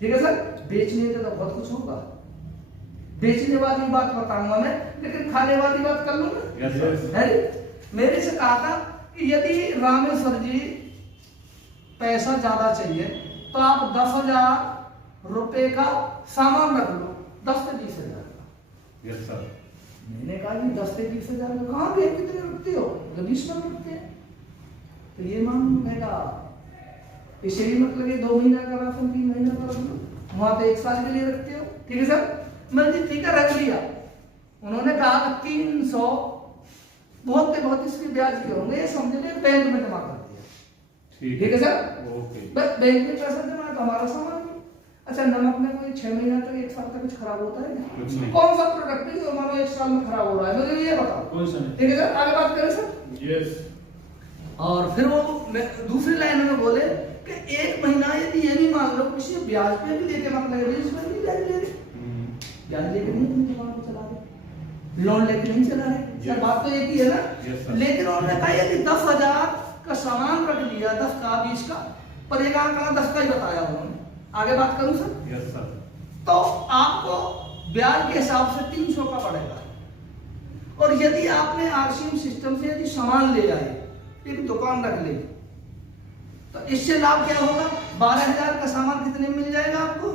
ठीक है सर। बेचने का तो बहुत कुछ होगा, बेचने वाली बात बताऊंगा मैं, लेकिन खाने वाली बात कर लो ना। है मेरे से कहा था कि यदि रामेश्वर जी पैसा ज्यादा चाहिए तो आप 10,000 रुपए का सामान रख लो, 10 से 20,000 का। Yes sir. मैंने कहा कि 10 से 20,000 का कहाँ भी कितने रखते हो, 20 में रखते हैं। तो ये मांगेगा इसे ही मतलब ये 2 महीना का राशन 3 महीना का रख लो, वहां तो 1 साल के लिए रखते हो। ठीक है सर, मैंने जी ठीक है रख लिया। उन्होंने कहा 300 बहुत इसके ब्याज के होंगे, ये समझ ले बैंक में जमा कर दिया। ठीक है सर, ओके। बैंक में पैसा जमा तो हमारा सामान। अच्छा नमक में कोई 6 महीना तक 1 साल तक कुछ खराब होता है क्या? कौन सा प्रोडक्ट है जो हमारा 1 साल में खराब हो रहा है, मुझे ये बताओ। कौन सा? ठीक है सर, आगे बात करें सर। यस। और फिर वो दूसरी लाइन में बोले कि 1 महीना यदि ये भी मान लो किसी ब्याज पे भी लेके मतलब इसमें भी ब्याज ले रहे, ब्याज लेके नहीं दुकान को चला रहे, लोन लेके नहीं चला रहे। सर बात तो एक ही है ना। लेकिन उन्होंने कहा यदि 10,000 का सामान रख लिया, 10 का 20 का, पर एक आंकड़ा 10 का ही बताया उन्होंने। आगे बात करूं सर? Yes sir. तो आपको ब्याज के हिसाब से 300 का पड़ेगा। और यदि आपने आरसीएम सिस्टम से यदि सामान ले आए, एक दुकान रख ले, तो इससे लाभ क्या होगा? 12,000 का सामान कितने में मिल जाएगा आपको?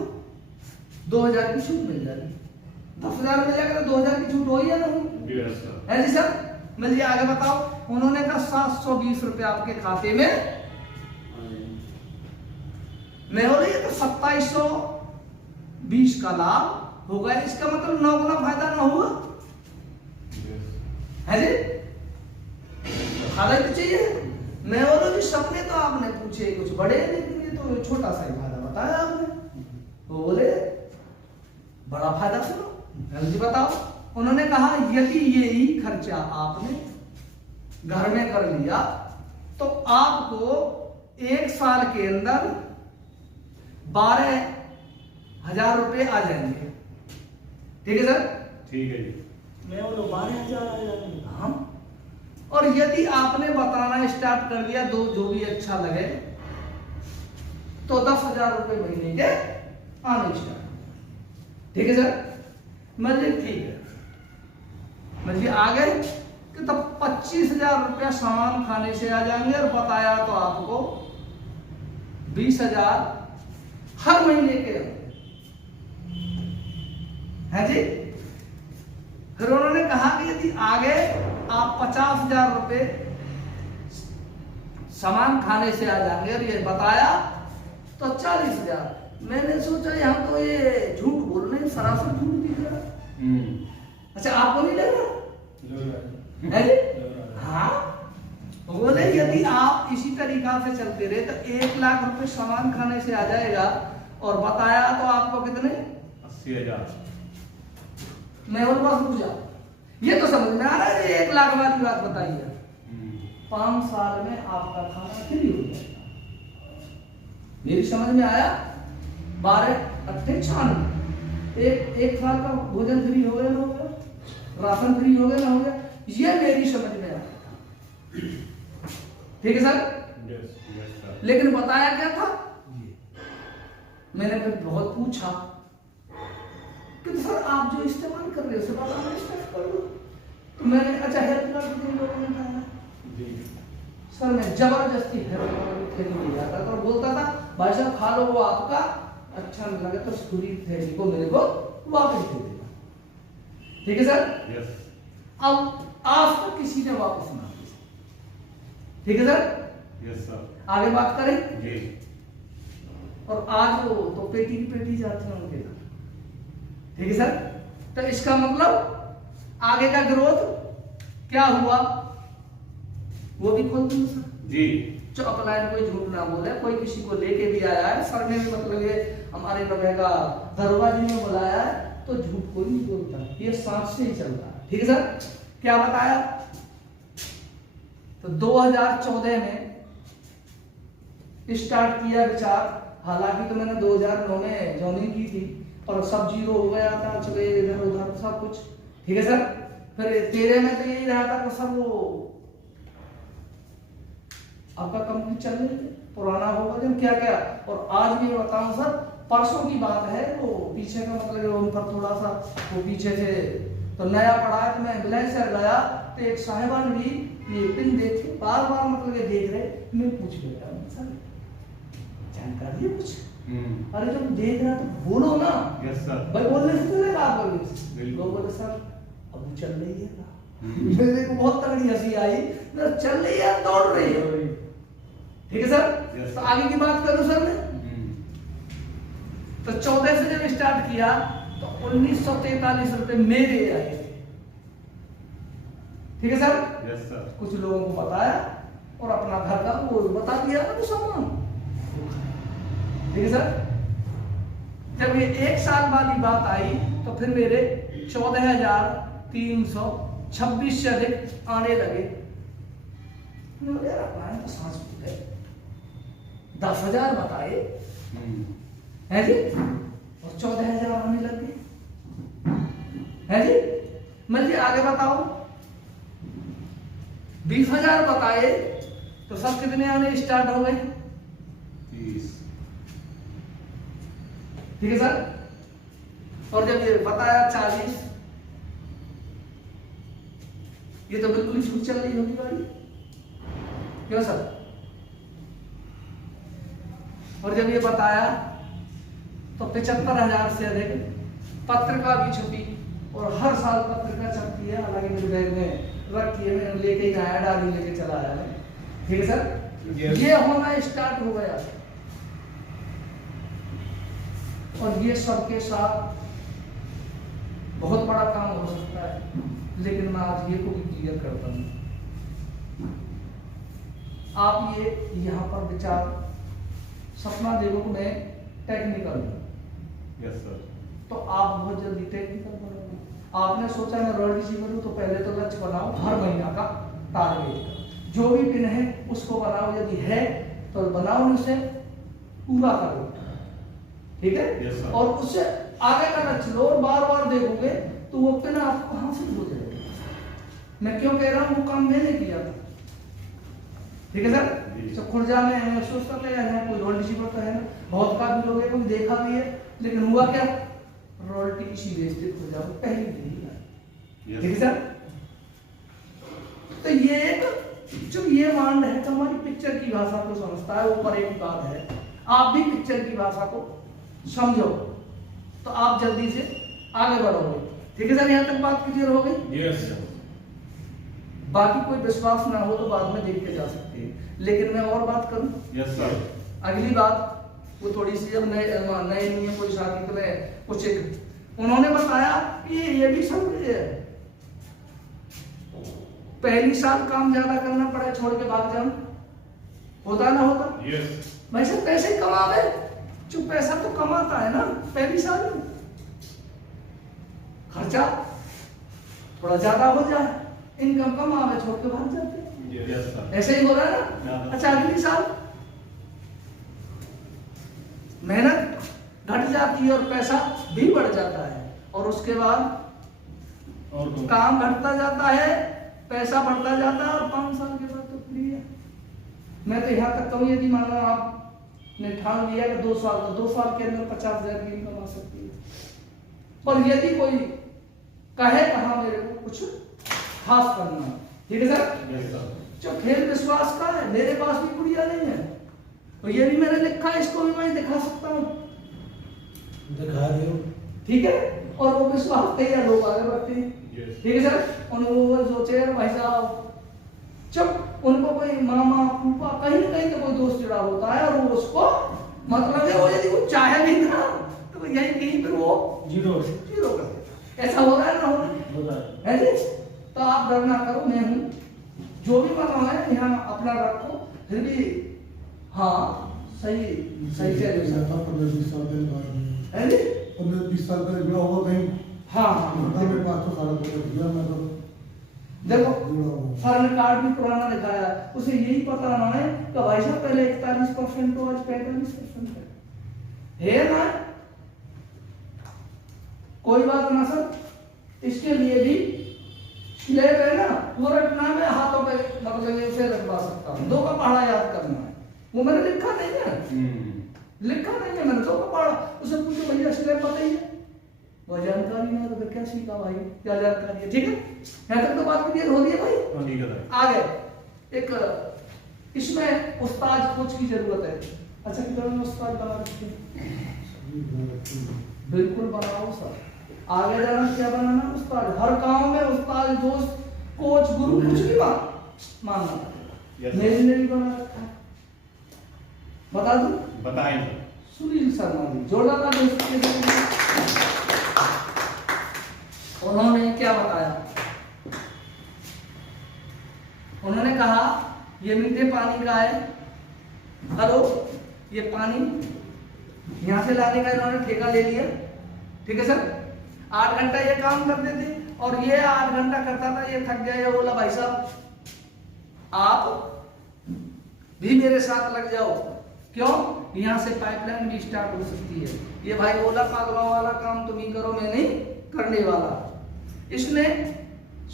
2,000 की छूट मिल जाएगी। 10,000 मिल जाएगा तो 2,000 की छूट हो ही या नहीं? Yes sir. है जी सर, मिल जाए। आगे बताओ। उन्होंने कहा 720 रुपए आपके खाते में नहीं हो रही है, तो 2720 का लाभ होगा। इसका मतलब 9 गुना फायदा ना हुआ है जी? फायदा तो चाहिए। मैं बोलो जी सपने तो आपने पूछे कुछ बड़े, लेकिन ये तो छोटा सा ही फायदा बताया आपने। वो बोले बड़ा फायदा सुनो, जल्दी बताओ। उन्होंने कहा यदि ये ही खर्चा आपने घर में कर लिया तो आपको 1 साल के अंदर 12,000 रुपए आ जाएंगे। ठीक है सर? ठीक है जी। मैं बोलो 12,000 आ जाएंगे। हाँ। और यदि आपने बताना स्टार्ट कर दिया दो जो भी अच्छा लगे तो 10,000 रुपए महीने के आने स्टार्ट। ठीक है सर? मतलब ठीक है, मतलब आगे कि तब 25,000 रुपया सामान खाने से आ जाएंगे। और बताया तो आपको 20,000 हर महीने के है जी। फिर उन्होंने कहा कि यदि आगे आप 50,000 रुपए सामान खाने से आ जाएंगे, और ये बताया तो 40,000। मैंने सोचा यहाँ तो ये झूठ बोल रहे हैं, सरासर झूठ दिख रहा है। अच्छा आपको नहीं लग रहा है जी? हाँ। बोले यदि आप इसी तरीका से चलते रहे तो 1 लाख रुपए सामान खाने से आ जाएगा। और बताया तो आपको कितने? 80,000। मैं और बस रुक जाओ, ये तो समझ में आ रहा है। 1 लाख वाली बात बताइए। 5 साल में आपका खाना फ्री हो जाएगा। मेरी समझ में आया? 12 अट्ठे 96, एक साल का भोजन फ्री हो गया ना हो गया, राशन फ्री हो गया ना हो गया। ये मेरी समझ में आया। ठीक है सर? Yes sir. लेकिन बताया क्या था? मैंने फिर बहुत पूछा कि सर आप जो इस्तेमाल कर रहे हो उससे बताना स्टार्ट कर दो। तो मैंने अच्छा हेल्थ कार्ड किन लोगों ने बताया सर, मैं जबरदस्ती हेल्थ कार्ड थैली ले जाता था और बोलता था भाई साहब खा लो, वो आपका अच्छा नहीं लगे तो पूरी थैली को मेरे को वापस दे देना। ठीक है सर? यस। अब आज तक किसी ने वापस ना दी। ठीक है सर? Yes sir. आगे बात करें जी। और आज वो तो पेटी की पेटी जाती है उनके घर। ठीक है सर? तो इसका मतलब आगे का ग्रोथ क्या हुआ वो भी खोल दूं सर जी। जो अपलाइन कोई झूठ ना बोले। कोई किसी को लेके भी आया है सर ने भी मतलब ये हमारे रहेगा दरोगा जी ने बुलाया है तो झूठ कोई नहीं बोलता, ये सांस से ही चलता है। ठीक है सर? क्या बताया? तो 2014 में स्टार्ट किया विचार। हालांकि तो मैंने 2009 में ज्वाइनिंग की थी और सब जीरो हो गया था, चले इधर उधर सब कुछ। ठीक है सर? फिर 13 में तो यही रहा था कि सर वो आपका कंपनी चल रही है, पुराना होगा जब क्या क्या। और आज भी बताऊं सर परसों की बात है, वो पीछे का मतलब उन पर थोड़ा सा वो पीछे थे, तो नया पड़ा है, तो मैं एम्बुलेंस से गया तो एक साहिबान भी ये पिन देख के बार बार मतलब ये देख रहे, मैं पूछ लेता हूँ सर जानकारी है कुछ? अरे जब देख रहा तो बोलो ना। Yes sir. भाई बोलने से चलेगा आप बोलिए। बिल्कुल। लोग बोले सर अब चल रही है ना। मेरे को बहुत तगड़ी हंसी आई, मैं चल रही है दौड़ रही है। ठीक है सर। यस। तो आगे की बात करूं सर मैं, तो 14 से जब स्टार्ट किया तो 1943 रुपए मेरे आए थे। ठीक है सर। Yes sir. कुछ लोगों को बताया और अपना घर का वो बता दिया ना वो सामान। ठीक है सर। जब ये 1 साल वाली बात आई तो फिर मेरे 14,326 से अधिक आने लगे। अपना तो सांस फूट है, 10,000 बताए है जी और 14,000 आने लगे है जी। मैं जी आगे बताओ, 20,000 बताए तो सब कितने आने स्टार्ट हो गए? 30। ठीक है सर। और जब ये बताया 40, ये तो बिल्कुल ही छूट चल रही होगी गाड़ी, क्यों सर? और जब ये बताया तो 75,000 से अधिक पत्रिका भी छपी और हर साल पत्रिका छपती है, हालांकि मेरे बैग में रखी है, मैं लेके ही आया, डाली लेके चला आया। ठीक है सर। ये होना स्टार्ट हो गया और ये सबके साथ बहुत बड़ा काम हो सकता है, लेकिन मैं आज ये को भी क्लियर करता हूं। आप ये यहाँ पर विचार सपना देखो कि मैं टेक्निकल हूं। Yes sir. तो आप बहुत जल्दी टेक्निकल बनोगे। आपने सोचा मैं रोड सी करूं, तो पहले तो लक्ष्य बनाओ हर महीना का टारगेट, जो भी पिन है उसको बनाओ, यदि है तो बनाओ, उसे पूरा करो। ठीक है। Yes, sir. और उससे आगे का लक्ष्य लो और बार बार देखोगे तो वो पिन आपको हासिल हो जाएगा। मैं क्यों कह रहा हूं, वो काम मैंने किया था। ठीक है सर। तो खुर्जा में हमें अफसोस करते हैं, कोई रोड रिसीवर तो है ना, बहुत काफी लोग कोई देखा भी है, लेकिन हुआ क्या, रॉयल्टी इसी स्थित हो जाओ पहली दिन। ठीक है सर। तो ये एक जो ये मांड है तो हमारी पिक्चर की भाषा को समझता है, ऊपर एक बात है, आप भी पिक्चर की भाषा को समझो तो आप जल्दी से आगे बढ़ोगे। ठीक है सर, यहाँ तक बात क्लियर हो गई? यस। बाकी कोई विश्वास ना हो तो बाद में देख के जा सकते हैं, लेकिन मैं और बात करूं। Yes sir. अगली बात वो थोड़ी सी, जब नए नियम कोई शादी में कुछ एक उन्होंने बताया कि ये भी समझ है, पहली साल काम ज्यादा करना पड़े, छोड़ के भाग जाओ, होता ना होता? यस। वैसे पैसे कमावे, जो पैसा तो कमाता है ना पहली साल में, खर्चा थोड़ा ज्यादा हो जाए, इनकम कम आवे, छोड़ के भाग जाते हैं। Yes sir. ऐसे ही हो रहा है ना। अच्छा अगली साल मेहनत घट जाती है और पैसा भी बढ़ जाता है, और उसके बाद और काम घटता जाता है, पैसा बढ़ता जाता है, और 5 साल के बाद तो फ्री है। मैं तो यहाँ तक कहूँ, यदि मानो आपने ठान लिया कि 2 साल के अंदर 50,000 की इनकम आ सकती है, पर यदि कोई कहे कहा मेरे को कुछ खास करना है। ठीक है सर। Yes sir. जो खेल विश्वास का है, मेरे पास भी गुड़िया नहीं है, तो ये भी मैंने लिखा है, इसको भी मैं दिखा सकता हूँ, दिखा दो। ठीक है। और वो विश्वास कई लोग आगे बढ़ते हैं। यस। ठीक है सर। उनको सोचे भाई साहब, जब उनको कोई मामा फूफा कहीं ना कहीं तो कोई दोस्त जुड़ा होता है, और वो उसको मतलब है, वो यदि वो चाहे भी ना तो यही कहीं पर वो जीरो कर देता। ऐसा हो रहा है ना, हो रहा है जी। तो आप डर ना करो, मैं हूँ, जो भी मानो है यहाँ अपना रखो, फिर भी हाँ सही सही से 15-20 साल पहले बात है जी। 15-20 साल पहले जुड़ा होगा कहीं। हाँ मेरे पास तो सारा दिया, मैं तो देखो जुड़ा हूँ। फर्न कार्ड भी पुराना दिखाया, उसे यही पता ना है कि भाई साहब पहले 41% तो आज 45% है ना। कोई बात ना सर, इसके लिए भी स्लेब है ना, वो रटना में हाथों पे मतलब ऐसे रखवा सकता हूँ, 2 का पहाड़ा याद करना है, वो मैंने लिखा नहीं है। लिखा नहीं है, मैंने तो पढ़ा। उसे पूछो भैया स्लैब बताइए, वो जानकारी नहीं है तो फिर क्या सीखा भाई, क्या जानकारी है। ठीक है, यहाँ तक तो बात क्लियर हो रही है भाई। ठीक है सर। आगे एक इसमें उस्ताद कोच की जरूरत है। अच्छा कितना में उस्ताद बना रखते हैं? बिल्कुल बनाओ सर। आगे जाना क्या बनाना? उस्ताद। हर काम में उस्ताद, दोस्त, कोच, गुरु कुछ भी मानना। मेरे ने भी बना रखा है, बता दूं? बताएं सर। सुनील शर्मा जी, जोरदार दोस्त के लिए उन्होंने क्या बताया? उन्होंने कहा ये मीठे पानी का है। हेलो, ये पानी यहां से लाने का इन्होंने ठेका ले लिया। ठीक है सर, 8 घंटा ये काम करते थे और ये 8 घंटा करता था, ये थक गया। ये बोला भाई साहब आप भी मेरे साथ लग जाओ। क्यों? यहां से पाइपलाइन भी स्टार्ट हो सकती है। ये भाई बोला पागलों वाला काम तुम ही करो, मैं नहीं करने वाला। इसने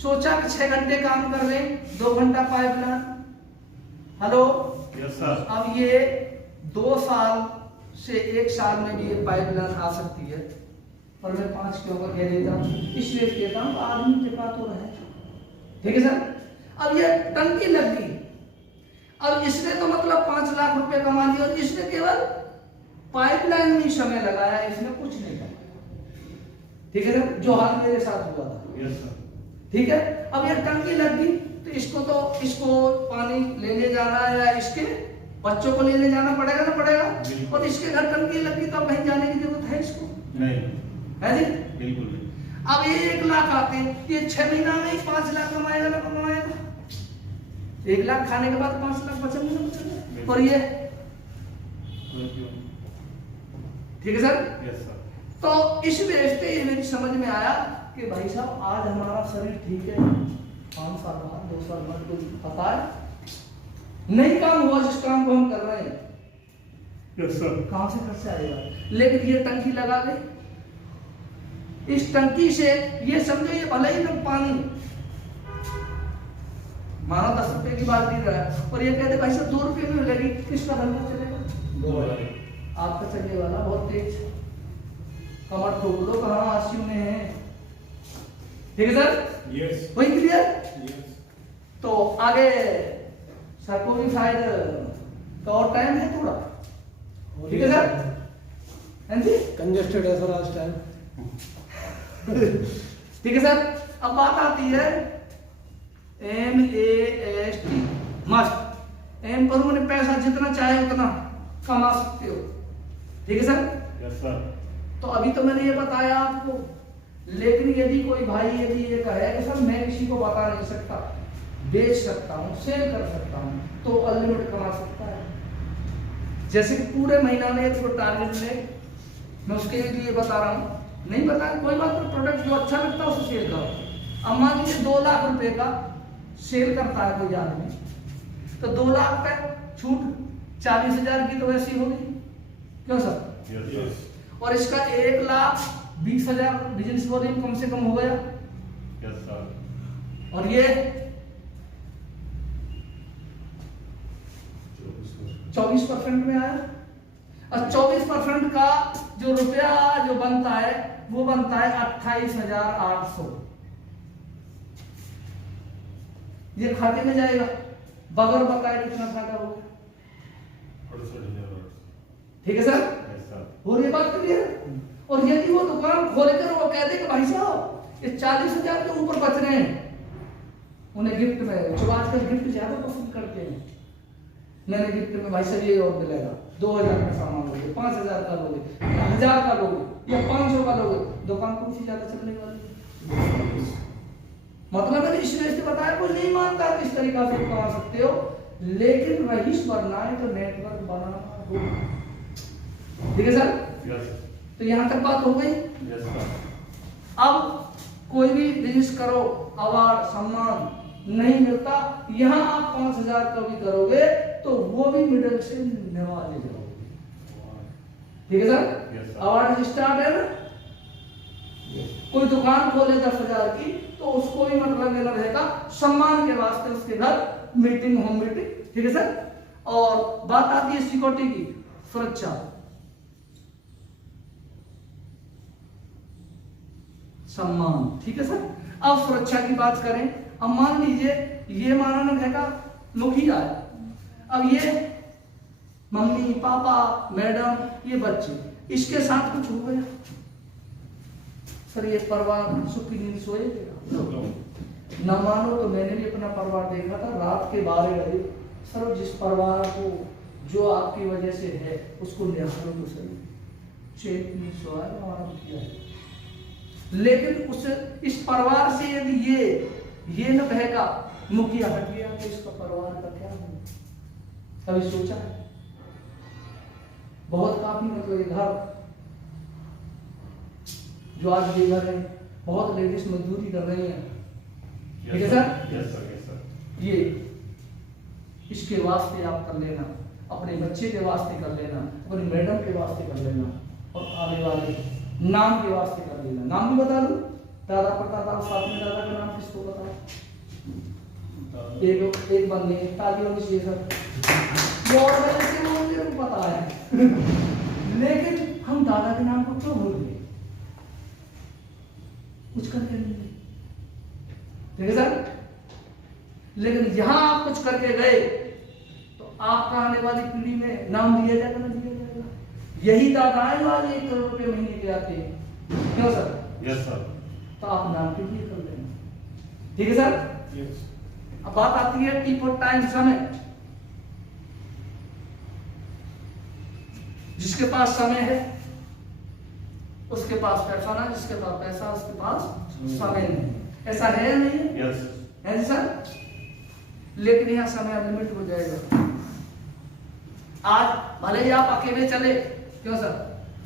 सोचा कि 6 घंटे काम कर लें, 2 घंटा पाइपलाइन। Hello, yes sir. अब ये 2 साल से 1 साल में भी ये पाइपलाइन आ सकती है, पर मैं 5 के ऊपर कह देता हूँ, इसलिए कहता हूँ आदमी टिका तो रहे। ठीक है सर। अब ये टंकी लग गई, अब इसने तो मतलब 5 लाख रुपए कमा लिया और इसने केवल पाइपलाइन में समय लगाया, इसने कुछ नहीं कमाया। ठीक है सर, जो हाल मेरे साथ हुआ था। Yes sir. ठीक है, अब ये टंकी लग गई तो इसको पानी लेने जाना है या इसके बच्चों को लेने जाना पड़ेगा ना पड़ेगा। और इसके घर टंकी लग गई तो अब कहीं जाने की जरूरत है इसको? नहीं है जी, बिल्कुल नहीं। अब ये 1 लाख आते हैं, ये 6 महीना में ही 5 लाख कमाएगा ना कमाएगा? 1 लाख खाने के बाद 5 लाख बचेंगे ना बचेंगे। और ये ठीक है सर। Yes sir. तो इस वजह से ये मेरी समझ में आया कि भाई साहब आज हमारा शरीर ठीक है, 5 साल बाद 2 साल बाद कुछ पता है नहीं काम हुआ जिस काम को हम कर रहे हैं। Yes sir. कहां से खर्चा आएगा? लेकिन ये टंकी लगा दे, इस टंकी से ये समझो ये भले ही ना पानी मानो 10 रुपए की बाल्टी रहा है और ये कहते भाई साहब 2 रुपए में मिलेगी, किसका धंधा चलेगा? आपका चलने वाला बहुत तेज कमर ठोक दो, कहाँ आसियों में है। ठीक है सर, यस। वही क्लियर। यस। तो आगे सरकोरी साइड का और टाइम है थोड़ा। ठीक है सर, हैं जी? कंजेस्टेड है सर आज टाइम। ठीक है सर, अब बात आती है MAST मस्ट। एम पर मैंने पैसा जितना चाहे उतना कमा सकते हो। ठीक है सर। Yes sir. तो अभी तो मैंने ये बताया आपको, लेकिन यदि कोई भाई यदि ये कहे कि सर मैं किसी को बता नहीं सकता, बेच सकता हूँ, सेल कर सकता हूँ, तो अनलिमिटेड कमा सकता है। जैसे कि पूरे महीना में एक टारगेट ले, मैं उसके लिए बता रहा हूँ, नहीं बताया कोई बात नहीं, प्रोडक्ट जो अच्छा लगता है उसे सेल करो। अब मान लीजिए 2 लाख रुपए का सेल करता है कोई आदमी, तो 2 लाख का छूट 40,000 की तो वैसी होगी। क्यों सर? Yes yes. और इसका 1,20,000 बिजनेस वॉल्यूम कम से कम हो गया। Yes sir. और ये 24% में आया। और 24% का जो रुपया जो बनता है वो बनता है 28,800। ये खाते में जाएगा बगैर बताए कितना खाता होगा। ठीक है सर, यस सर। हो रही बात क्लियर। और यदि वो दुकान खोल कर वो कहते कि भाई साहब ये 40,000 के ऊपर बच रहे हैं, उन्हें गिफ्ट में, जो आजकल गिफ्ट ज्यादा पसंद करते हैं, मैंने गिफ्ट में भाई साहब ये और मिलेगा, 2,000 का सामान लोगे, 5,000 का लोगे, 1,000 का लोगे या 500 का लोगे, दुकान कौन सी ज्यादा चलने वाली? मतलब मैंने इस वजह से बताया, कोई नहीं मानता किस तरीका से कमा सकते हो, लेकिन रईस बनना है तो नेटवर्क बनाना होगा। ठीक है सर। यस। तो यहां तक बात हो गई। Yes sir. अब कोई भी बिजनेस करो, अवार्ड सम्मान नहीं मिलता, यहां आप 5,000 का भी करोगे तो वो भी मिडिल से निवाले जाओगे। ठीक है sir. Yes sir. Award start है ना, कोई दुकान खोले 10,000 की तो उसको भी मतलब लेना रहेगा सम्मान के वास्ते, उसके घर मीटिंग, होम मीटिंग। ठीक है सर। और बात आती है सिक्योरिटी की, सुरक्षा। सम्मान। ठीक है सर। अब सुरक्षा की बात करें। अब मान लीजिए ये मानव घर का मुखिया है, अब ये मम्मी पापा मैडम ये बच्चे, इसके साथ कुछ हो गया सर, ये परिवार सुख की नींद सोएगा? ना मानो तो मैंने भी अपना परिवार देखा था, रात के 12 बजे सर जिस परिवार को जो आपकी वजह से है उसको निहारो तो सही, चैन नहीं सोया हमारा मुखिया है, लेकिन उस इस परिवार से यदि ये न बहेगा मुखिया हट गया तो इसका परिवार का क्या होगा? कभी सोचा है? बहुत काफी मतलब घर जो आज ये घर है, बहुत लेडीज मजदूरी कर रही हैं, ठीक है sir? Yes sir, yes sir. ये इसके वास्ते आप कर लेना, अपने बच्चे के वास्ते कर लेना, अपनी मैडम के वास्ते कर लेना, और आने वाले नाम के वास्ते कर लेना। नाम भी बता दूं, दादा परदादा साथ में दादा का नाम किसको पता है? एक बंदे ताली होनी चाहिए सर, और वजह से वो मेरे को पता है लेकिन हम दादा के नाम को क्यों भूल गए? कुछ करके नहीं, ठीक है सर? लेकिन यहां आप कुछ करके गए तो आपका आने वाली पीढ़ी में नाम दिया जाएगा ना दिया जाएगा? यही दादा है जो आज 1 करोड़ रुपए महीने के आते हैं, क्यों सर? Yes sir. तो आप नाम के लिए कर लेना, ठीक है सर? यस। अब बात आती है टी फॉर टाइम, समय। जिसके पास समय है उसके पास पैसा ना, जिसके पास पैसा उसके पास समय नहीं। ऐसा है या नहीं है? यस। है जी सर? लेकिन यहाँ समय लिमिट हो जाएगा। आज भले ही आप अकेले चले, क्यों सर?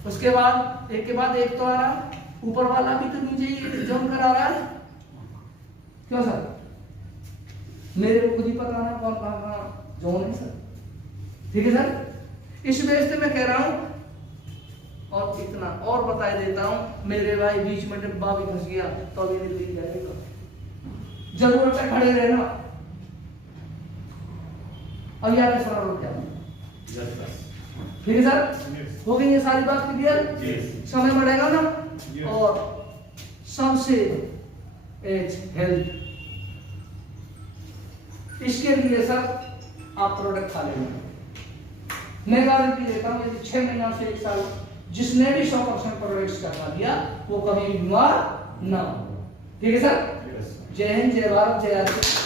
उसके बाद एक के बाद एक तो आ रहा है, ऊपर वाला भी तो नीचे ही जम कर आ रहा है, क्यों सर? मेरे को खुद ही पता ना कौन कहाँ जोन है सर, ठीक है सर? इस वजह से मैं कह रहा हूं, और इतना और बता देता हूं, मेरे भाई बीच में डिब्बा भी फंस गया तो अभी नहीं जाएगा, जरूरत है खड़े रहना। अब यहाँ पे सर हो क्या? Yes sir. ठीक है सर? हो गई ये सारी बात क्लियर? यस। समय बढ़ेगा ना? Yes. और सबसे एज हेल्थ, इसके लिए सर आप प्रोडक्ट खा लेंगे। मैं गारंटी देता हूँ यदि 6 महीना से 1 साल जिसने भी 100% प्रोडक्ट्स का खा दिया वो कभी बीमार ना हो। ठीक है सर? यस। जय हिंद, जय भारत, जय आदित्य।